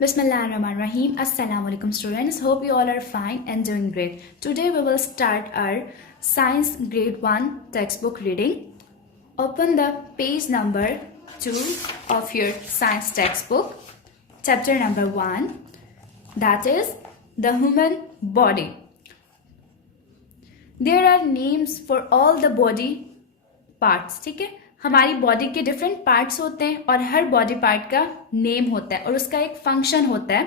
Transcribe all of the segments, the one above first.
Bismillahirrahmanirrahim. Assalamu alaikum students. Hope you all are fine and doing great. Today we will start our Science Grade 1 textbook reading. Open the page number 2 of your science textbook. Chapter number 1. That is the human body. There are names for all the body parts. ठीक है, हमारी body के different parts होते हैं और हर body part का name होता है और उसका एक फंक्शन होता है.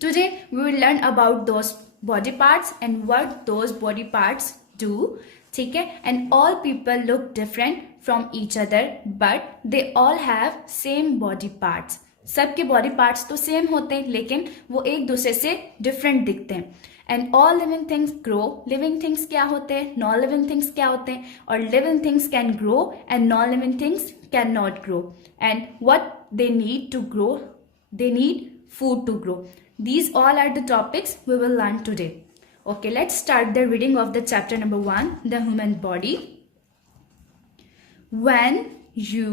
Today we will learn about those body parts and what those body parts do. ठीक है, and all people look different from each other but they all have same body parts. सबके बॉडी पार्ट्स तो same होते हैं लेकिन वो एक दूसरे से डिफरेंट दिखते हैं. And all living things grow. Living things क्या होते हैं, नॉन लिविंग थिंग्स क्या होते हैं, और living things can grow and non living things can not grow. And what they need to grow, they need food to grow. These all are the topics we will learn today. Okay, let's start the reading of the chapter number 1, the human body. When you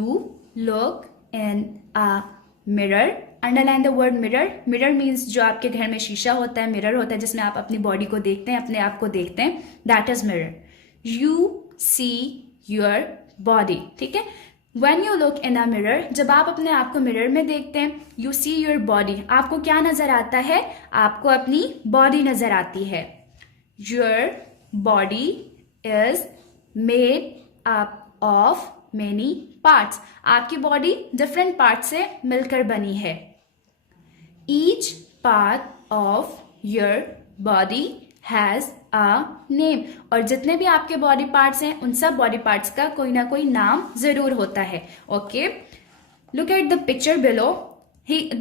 look in a mirror, underline the word mirror. Mirror means जो आपके घर में शीशा होता है, mirror होता है जिसमें आप अपनी बॉडी को देखते हैं, अपने आप को देखते हैं. That is mirror. You see your body. ठीक है, When you look in a mirror, जब आप अपने आप को मिरर में देखते हैं, you see your body. आपको क्या नजर आता है, आपको अपनी बॉडी नजर आती है. Your body is made up of many parts. आपकी बॉडी डिफरेंट पार्ट से मिलकर बनी है. Each part of your body has a name. और जितने भी आपके बॉडी पार्ट्स हैं उन सब बॉडी पार्ट्स का कोई ना कोई नाम जरूर होता है. Okay, look at the picture below.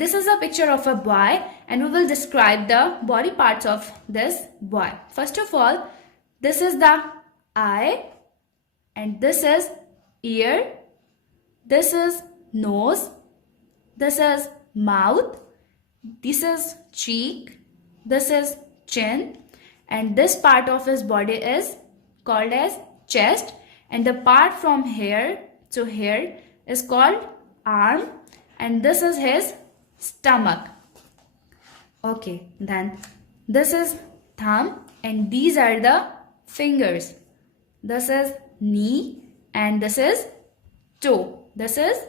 This is a picture of a boy and we will describe the body parts of this boy. First of all, this is the eye and this is ear, this is nose, this is mouth, this is cheek, this is chin, and this part of his body is called as chest, and the part from here to here is called arm, and this is his stomach. Okay, then this is thumb and these are the fingers. This is knee and this is toe. This is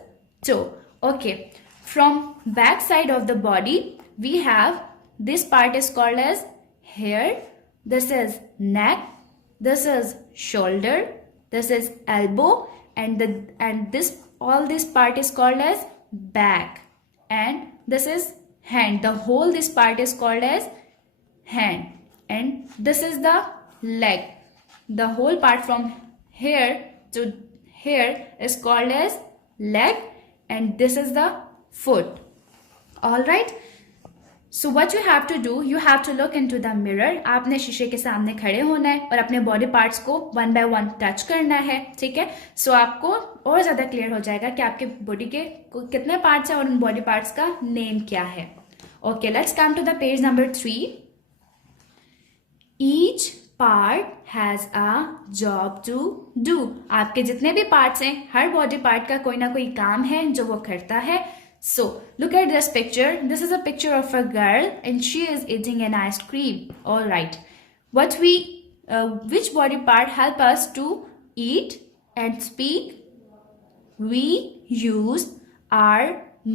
toe. Okay, from back side of the body we have this part is called as hair. This is neck, this is shoulder, this is elbow, and this part is called as back, and this is hand. The whole this part is called as hand, and this is the leg. The whole part from here to here is called as leg, and this is the foot. All right. So what you have to do, you have to look into the mirror. आपने शीशे के सामने खड़े होना है और अपने body parts को वन बाय वन टच करना है. ठीक है, सो आपको और ज्यादा क्लियर हो जाएगा कि आपके बॉडी के कितने पार्ट्स हैं और उन बॉडी पार्ट्स का नेम क्या है. Okay, let's come to the page number 3. Each part has a job to do. आपके जितने भी पार्ट्स हैं, हर बॉडी पार्ट का कोई ना कोई काम है जो वो करता है. So, look at this picture. This is a picture of a girl and she is eating an ice cream. All right. Which body part help us to eat and speak? We use our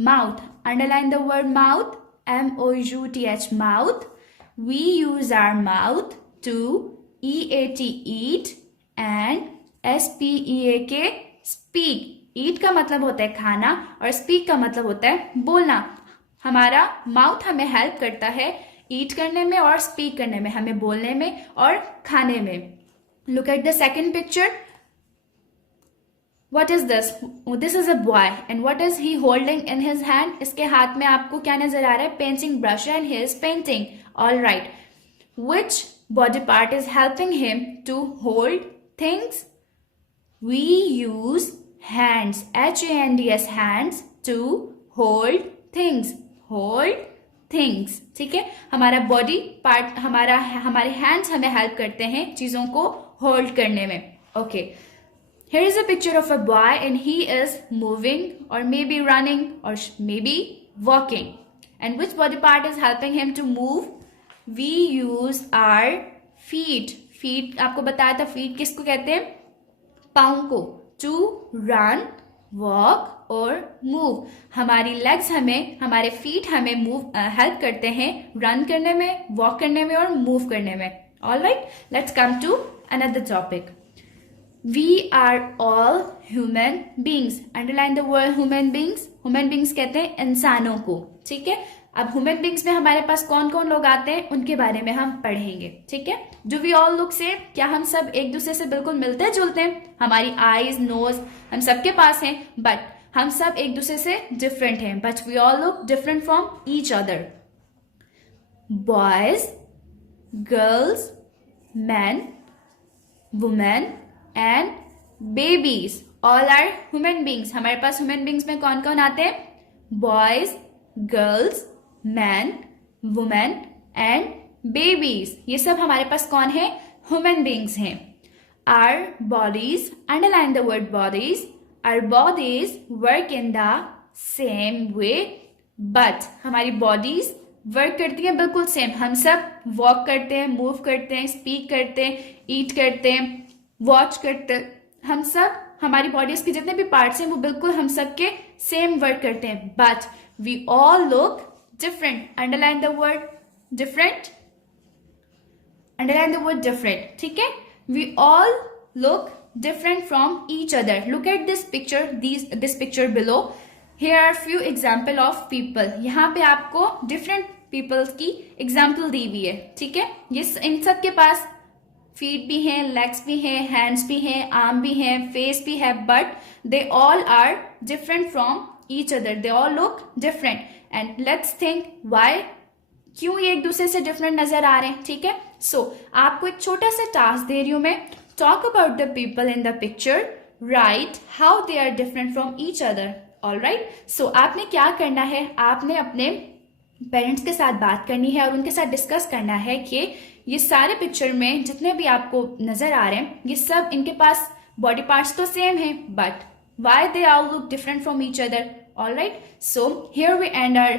mouth. Underline the word mouth. M-O-U-T-H, mouth. We use our mouth to E-A-T, eat, and S-P-E-A-K, speak. ईट का मतलब होता है खाना और speak का मतलब होता है बोलना. हमारा माउथ हमें हेल्प करता है ईट करने में और स्पीक करने में, हमें बोलने में और खाने में. Look at the second picture. What is this? This is a boy and what is he holding in his hand? इसके हाथ में आपको क्या नजर आ रहा है? Painting brush and he is painting. All right. Which body part is helping him to hold things? We use hands, H-A-N-D-S, hands, to hold things. Hold things. ठीक है, हमारा बॉडी पार्ट, हमारे हैंड्स हमें हेल्प करते हैं चीजों को hold करने में. Okay, here is a picture of a boy and he is moving or maybe running or maybe walking. And which body part is helping him to move? We use our feet. Feet आपको बताया था, feet किसको कहते हैं? पाँव को. To run, walk और move. हमारी legs हमें, हमारे feet हमें move help करते हैं run करने में, walk करने में और move करने में. Alright, let's come to another topic. We are all human beings. Underline the word human beings. Human beings कहते हैं इंसानों को. ठीक है. अब ह्यूमन बींग्स में हमारे पास कौन कौन लोग आते हैं उनके बारे में हम पढ़ेंगे. ठीक है. Do we all look same? क्या हम सब एक दूसरे से बिल्कुल मिलते जुलते हैं? हमारी आईज, नोज हम सबके पास हैं, बट हम सब एक दूसरे से डिफरेंट हैं. But we all look different from each other. Boys, girls, man, women and babies all are human beings. हमारे पास ह्यूमन बींग्स में कौन कौन आते हैं? Boys, girls, man, women and babies. ये सब हमारे पास कौन है? ह्यूमन बींग्स हैं. Our bodies, underline the word bodies. Our bodies work in the same way, but हमारी बॉडीज वर्क करती हैं बिल्कुल सेम. हम सब वॉक करते हैं, मूव करते हैं, स्पीक करते हैं, ईट करते हैं, वॉच करते हैं. हम सब, हमारी बॉडीज के जितने भी पार्ट्स हैं वो बिल्कुल हम सब के सेम वर्क करते हैं, but we all look different. Underline the word different. Underline the word different. ठीक है. We all look different from each other. Look at this picture, this picture below. Here are few example of people. यहाँ पे आपको different people की example दी हुई है. ठीक है. ये इन सब के पास feet भी हैं, legs भी हैं, hands भी हैं, arm भी हैं, face भी है, but they all are different from each other. They all look different. And let's think why. क्यों ये एक दूसरे से डिफरेंट नजर आ रहे हैं? ठीक है. So आपको एक छोटा सा टास्क दे रही हूं मैं. Talk about the people in the picture. Write how they are different from each other. All right. So आपने क्या करना है? आपने अपने पेरेंट्स के साथ बात करनी है और उनके साथ डिस्कस करना है कि ये सारे पिक्चर में जितने भी आपको नजर आ रहे हैं, ये सब इनके पास बॉडी पार्ट्स तो सेम हैं, but why they all look different from each other. All right. So here we end our